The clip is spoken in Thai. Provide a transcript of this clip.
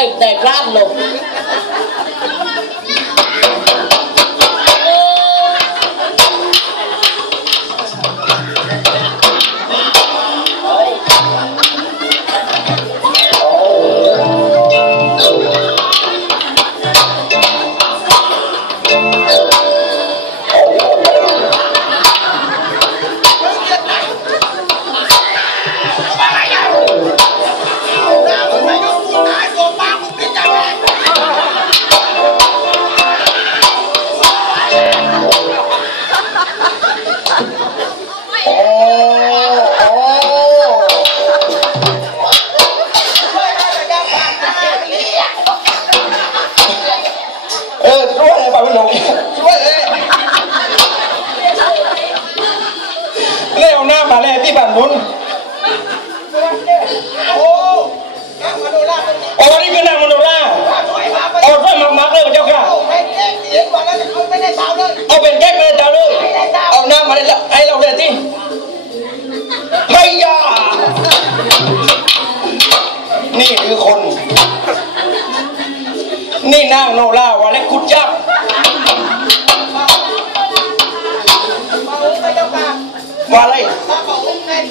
หนูล่ หน้ามาเลยที่บ้านบุญโอ้นี่คือนางมโนราเอาไฟมามักเลยพระเจ้าค่ะเอาเป็นแก้เลยเจ้าเลยเอาหน้ามาเลยละให้เราเลยที่พยานี่คือคน นี่นางโนราวาเล็กกุดจับว่